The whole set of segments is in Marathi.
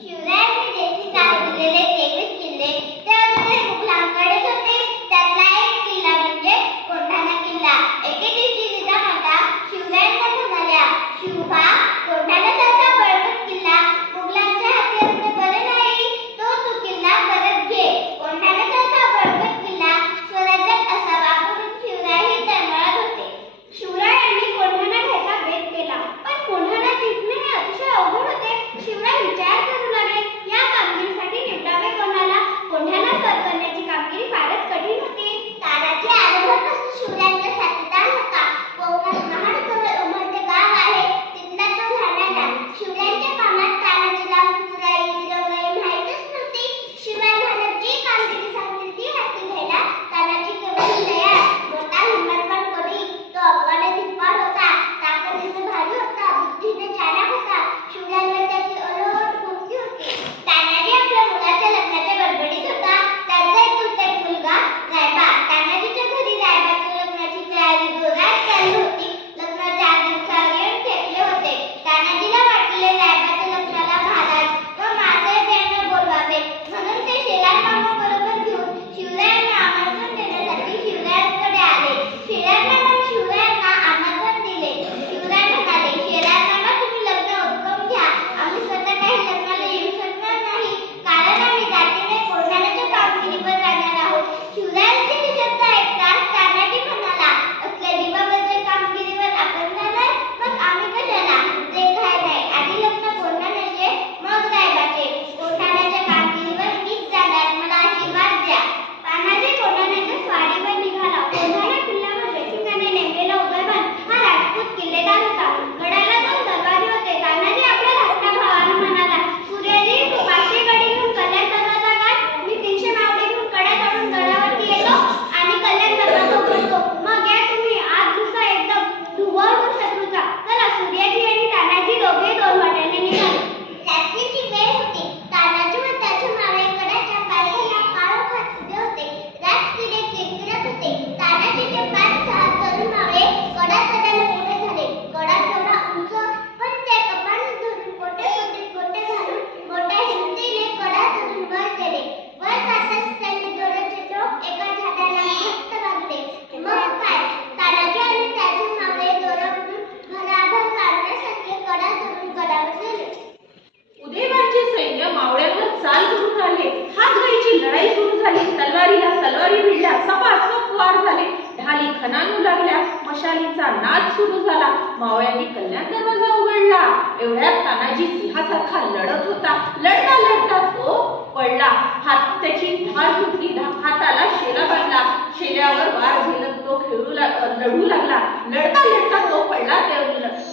Cue खणानू लागल्या मशालीचा नाद सुरू झाला. मावळ्यांनी कल्याण दरवाजा उघडला. एवढ्यात तानाजी सिंहासारखा लढत होता. लढता लढता तो पडला. हात त्याची धार तुटली. हाताला शेला बांधला. शेल्यावर वार झेलत तो खेळू लढू लागला. लढता लढता तो पडला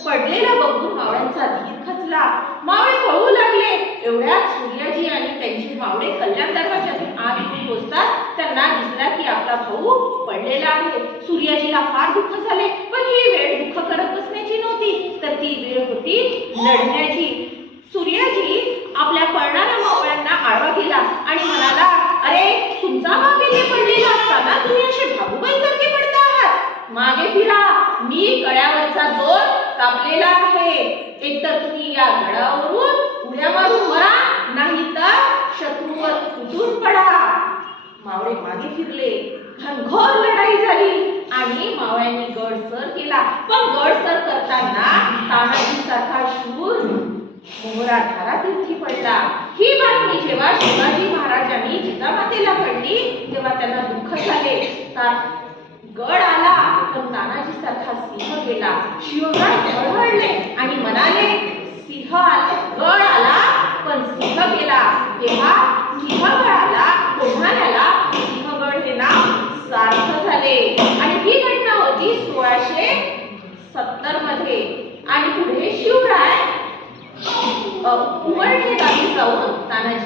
पडलेला बघून मावळ्यांचा धीर खचला. मावळे पळू लागले. एवढ्यात सूर्याजी आणि त्यांची मावळे कल्याण दरवाजातून आत पोहोचतात त्यांना दिसला की आपला भाऊ पडलेला आहे. सूर्याजीला फार दुःख झाले पण ही वेळ दुःख करत बसण्याची नव्हती. तर ती वेळ होती लढण्याची. सूर्याजी आपल्या पडणाऱ्या मावळ्यांना आळवा केला आणि म्हणाला अरे तुमचा मागे पडलेला असताना तुम्ही असे भाऊबाई सारखे पडता आहात. मागे फिरा मी गळ्यावरचा जोर कापलेला आहे. एकतर तुम्ही या गडावरून उड्या मारून मरा नाही तर शत्रूवर उठून पडा. मावळे मागे फिरले. घनघोर लढाई झाली आणि मावळ्यांनी गड सर केला. पण गड सर करताना तानाजी सारखा शूर मोहरा धारा तिथी पडला. ही बातमी जेव्हा शिवाजी महाराजांनी जिजामातेला कळली तेव्हा त्यांना दुःख झाले. तर गड आला पण तानाजी सारखा सिंह गेला. शिवराय हळहळले आणि म्हणाले सिंह आला गड सत्तरमध्ये आणि पुढे शिवराय उमरणे गावी जाऊन तानाजी